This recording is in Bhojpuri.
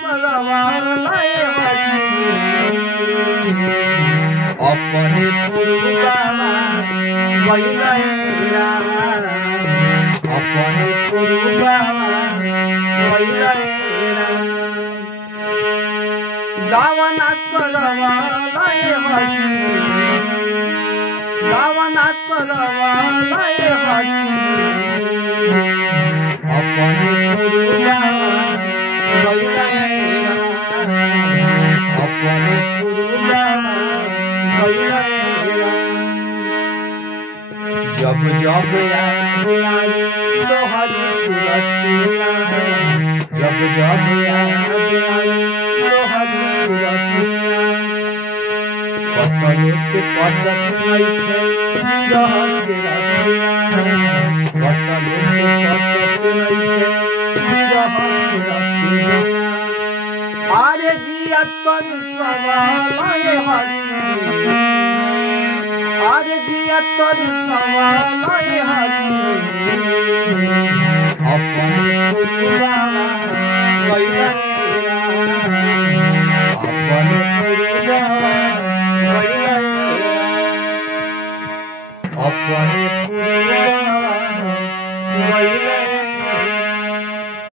करवालय हरि अपने गुरुबाबा वैलय राम अपने गुरुबाबा वैलय राम गावना करवालय हरि गावना करवालय हरि अपने गुरुबाबा वैलय राम अपने गुरुबाबा वैलय राम जब जब याद आवे तो हरि सुरतिया जब जब याद आवे तो हरि सुरतिया कतलो से कटत नइखे विरह के रतिया कतलो से कटत नइखे विरह के रतिया आरे जिया तोर सवालय हरि आरे जिया तोर सवालय हरि अपने गुरुबाबा वैलय राम अपने गुरुबाबा वैलय राम अपने